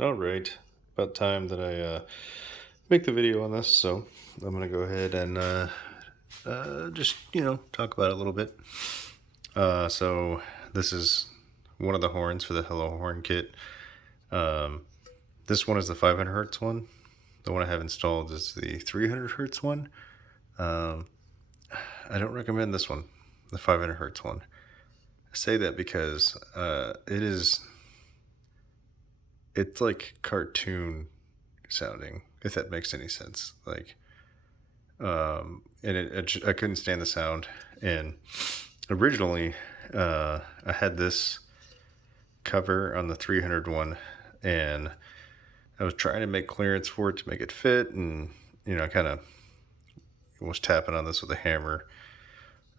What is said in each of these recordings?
All right, about time that I make the video on this, so I'm gonna go ahead and just talk about it a little bit. So this is one of the horns for the Hello Horn kit. Um, this one is the 500 hertz one. The one I have installed is the 300 hertz one. Um, I don't recommend this one, the 500 hertz one. I say that because it's like cartoon sounding, if that makes any sense. I couldn't stand the sound. And originally, I had this cover on the 300 one, and I was trying to make clearance for it to make it fit, and I kind of was tapping on this with a hammer.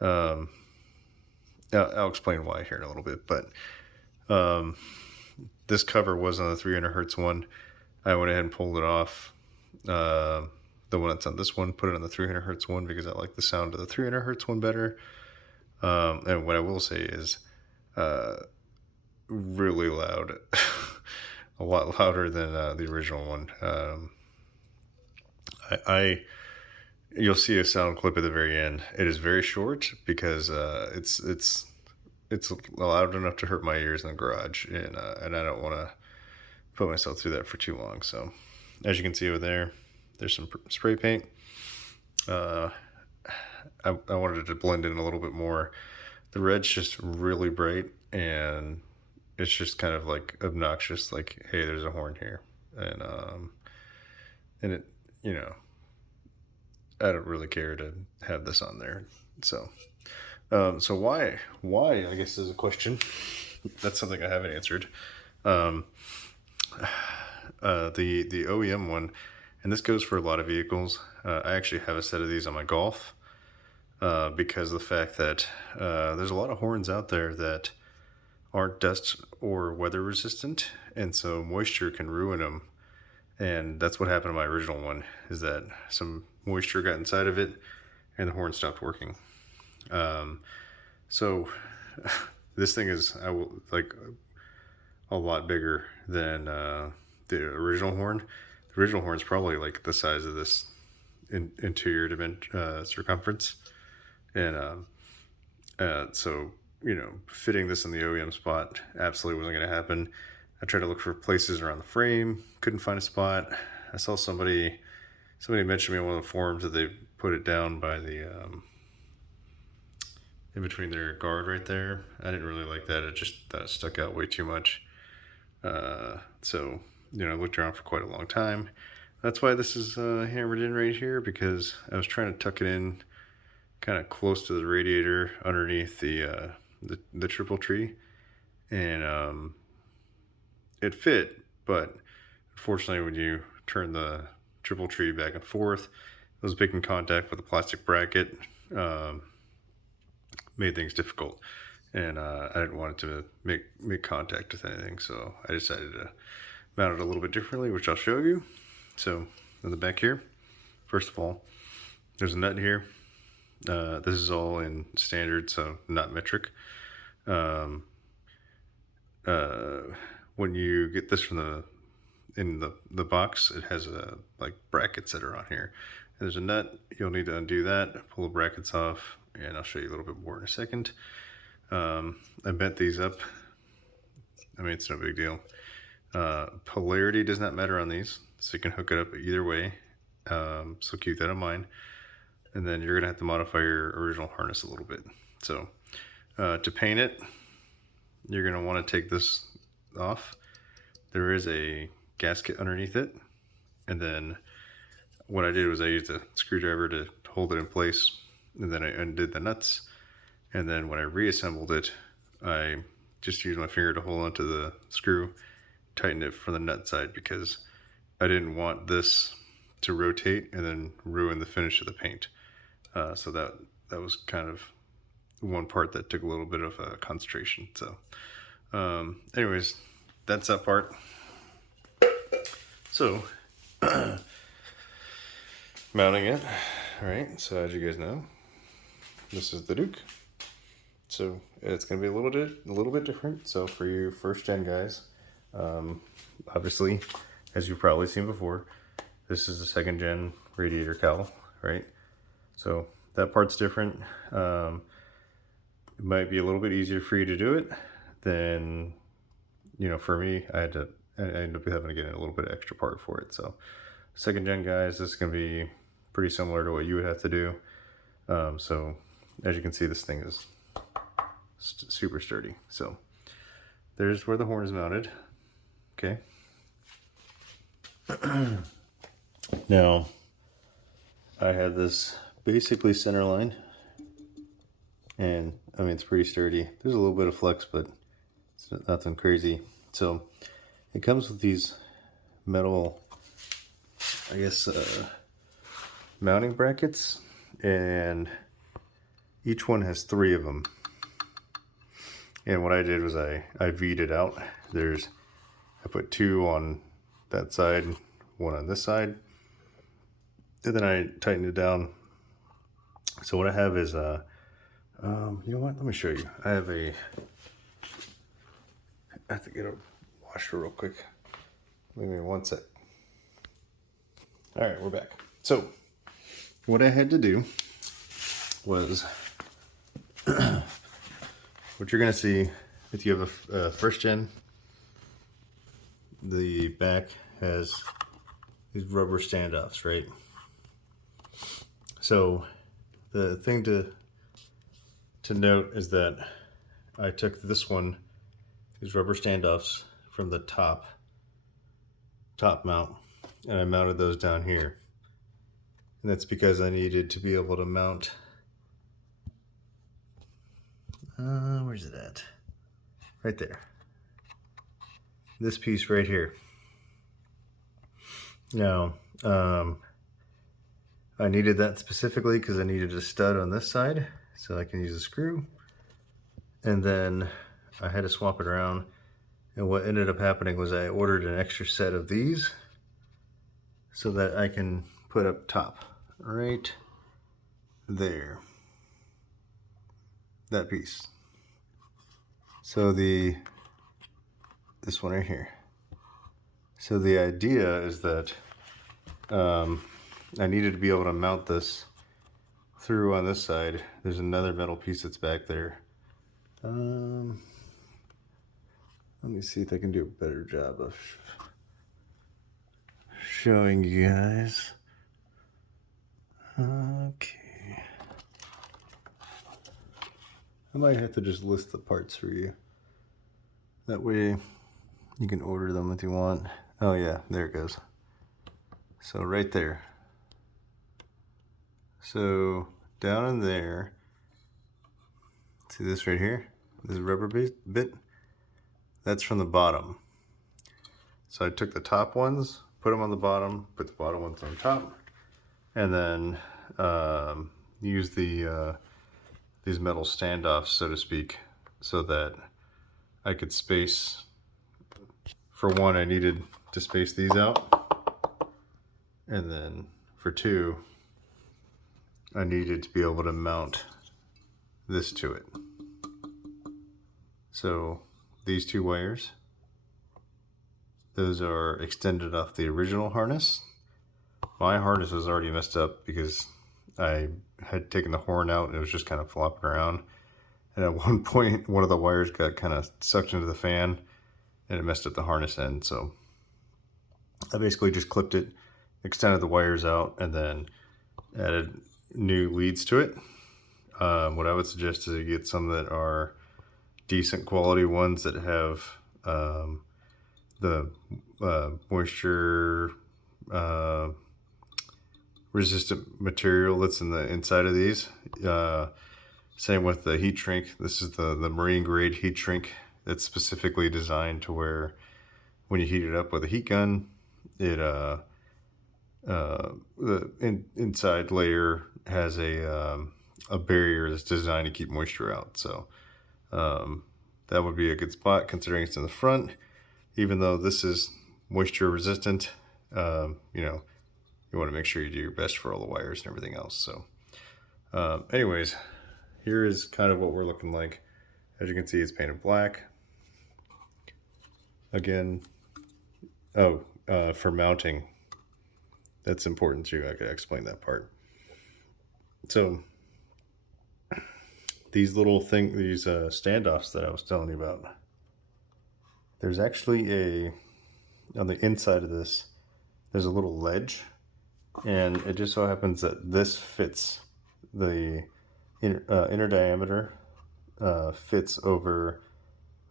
Um, I'll explain why here in a little bit, but um, this cover was on the 300 hertz one. I went ahead and pulled it off. Uh, the one that's on this one, put it on the 300 hertz one because I like the sound of the 300 hertz one better. And what I will say is uh, really loud, a lot louder than the original one. You'll see a sound clip at the very end. It is very short because it's loud enough to hurt my ears in the garage, and I don't want to put myself through that for too long. So, as you can see over there, there's some spray paint. Uh, I wanted it to blend in a little bit more. The red's just really bright, and it's just kind of like obnoxious. Like, hey, there's a horn here, and it, you know, I don't really care to have this on there. So, so why? I guess is a question. That's something I haven't answered. Um, the OEM one, and this goes for a lot of vehicles. I actually have a set of these on my Golf. Because of the fact that there's a lot of horns out there that aren't dust or weather resistant, and so moisture can ruin them. And that's what happened to my original one, is that some moisture got inside of it, and the horn stopped working. Um, so this thing is like a lot bigger than the original horn. The original horn is probably like the size of this interior circumference. And so, fitting this in the OEM spot absolutely wasn't going to happen. I tried to look for places around the frame, couldn't find a spot. I saw somebody mentioned me on one of the forums that they put it down by the in between their guard right there. I didn't really like that. It just stuck out way too much. So, I looked around for quite a long time. That's why this is hammered in right here, because I was trying to tuck it in kind of close to the radiator underneath the triple tree, and it fit. But unfortunately, when you turn the triple tree back and forth, it was making contact with the plastic bracket, um, made things difficult, and I didn't want it to make contact with anything, so I decided to mount it a little bit differently, which I'll show you. So in the back here, first of all, there's a nut here. This is all in standard, so not metric. Um, uh, when you get this from the box, it has like brackets that are on here. And there's a nut. You'll need to undo that, pull the brackets off, and I'll show you a little bit more in a second. I bent these up. I mean, it's no big deal. Polarity does not matter on these, so you can hook it up either way. So keep that in mind. And then you're gonna have to modify your original harness a little bit. So to paint it, you're gonna want to take this off. There is a gasket underneath it, and then what I did was I used a screwdriver to hold it in place, and then I undid the nuts, and then when I reassembled it, I just used my finger to hold onto the screw, tighten it from the nut side, because I didn't want this to rotate and then ruin the finish of the paint. So that was kind of one part that took a little bit of concentration. So anyways, that's that part. So mounting it. All right, so as you guys know, this is the Duke. So it's going to be a little bit different. So for you first gen guys, Obviously, as you've probably seen before, this is a 2nd gen radiator cowl, right? So that part's different. It might be a little bit easier for you to do it than, for me. I ended up having to get a little bit of extra part for it. So 2nd gen guys, this is going to be pretty similar to what you would have to do. So as you can see, this thing is super sturdy. So there's where the horn is mounted. Okay. Now, I had this basically center line, and I mean, it's pretty sturdy. There's a little bit of flex, but it's nothing crazy. So it comes with these metal, I guess, mounting brackets, and each one has 3 of them. And what I did was I V'd it out. I put 2 on that side, 1 on this side, and then I tightened it down. So what I have is you know what? Let me show you. I have to get a washer real quick. Give me 1 sec. All right, we're back. So what I had to do was what you're gonna see if you have a 1st gen. The back has these rubber standoffs, right? So the thing to note is that I took this one, these rubber standoffs from the top mount, and I mounted those down here. And that's because I needed to be able to mount, where's it at? Right there. This piece right here. Now, I needed that specifically because I needed a stud on this side so I can use a screw. And then I had to swap it around. And what ended up happening was I ordered an extra set of these so that I can put up top right there. That piece. So this one right here. So the idea is that I needed to be able to mount this through on this side. There's another metal piece that's back there. Let me see if I can do a better job of showing you guys. Okay. I might have to just list the parts for you. That way you can order them if you want. Oh yeah, there it goes. So right there. So down in there, see this right here? This rubber bit? That's from the bottom. So I took the top ones, put them on the bottom, put the bottom ones on top, and then use these metal standoffs, so to speak, so that I could space. For 1, I needed to space these out, and then for 2, I needed to be able to mount this to it. So these 2 wires, those are extended off the original harness. My harness was already messed up because I had taken the horn out and it was just kind of flopping around. And at one point, one of the wires got kind of sucked into the fan and it messed up the harness end. So I basically just clipped it, extended the wires out, and then added new leads to it. What I would suggest is you get some that are decent quality ones that have the moisture resistant material that's in the inside of these. Same with the heat shrink. This is the marine grade heat shrink. It's specifically designed to where when you heat it up with a heat gun, it the inside layer has a barrier that's designed to keep moisture out. So that would be a good spot considering it's in the front. Even though this is moisture resistant, you know, you want to make sure you do your best for all the wires and everything else. So anyways, here is kind of what we're looking like. As you can see, it's painted black. Again, for mounting, that's important too. I could explain that part. So these standoffs that I was telling you about, there's actually on the inside of this, there's a little ledge, and it just so happens that this fits the inner diameter, fits over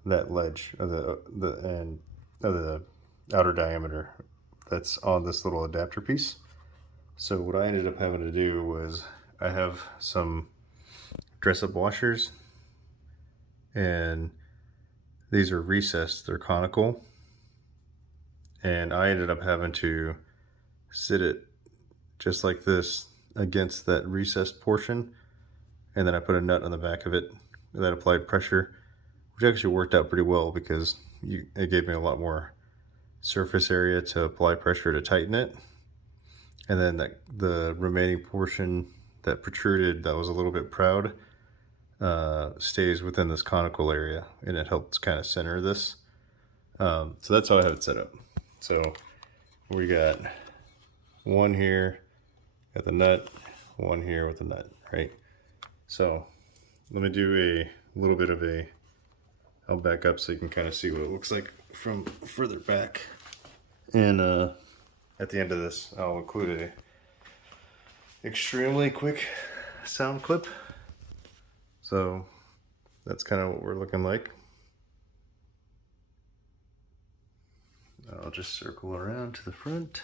that ledge of the outer diameter that's on this little adapter piece. So what I ended up having to do was, I have some dress-up washers, and these are recessed, they're conical, and I ended up having to sit it just like this against that recessed portion, and then I put a nut on the back of it that applied pressure, which actually worked out pretty well because it gave me a lot more surface area to apply pressure to tighten it. And then the remaining portion that protruded, that was a little bit proud, stays within this conical area, and it helps kind of center this. So that's how I have it set up. So we got one here at the nut, one here with the nut, right? So let me do a little bit of I'll back up so you can kind of see what it looks like from further back. And at the end of this, I'll include a extremely quick sound clip. So that's kind of what we're looking like. I'll just circle around to the front.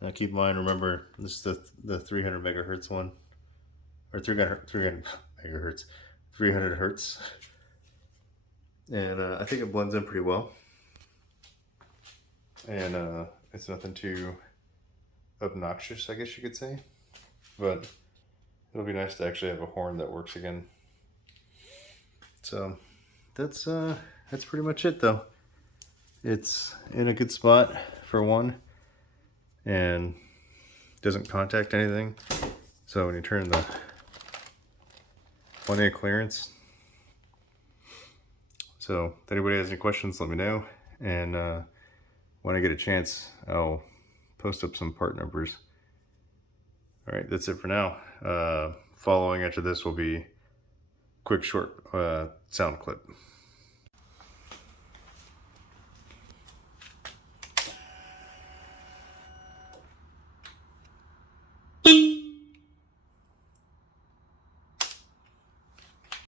Now keep in mind, remember, this is the 300 megahertz one, or 300 megahertz, 300 hertz. And I think it blends in pretty well. And it's nothing too obnoxious, I guess you could say. But it'll be nice to actually have a horn that works again. So that's pretty much it though. It's in a good spot for one, and doesn't contact anything. So when you turn plenty of clearance. So if anybody has any questions, let me know. And when I get a chance, I'll post up some part numbers. All right, that's it for now. Following after this will be quick short sound clip.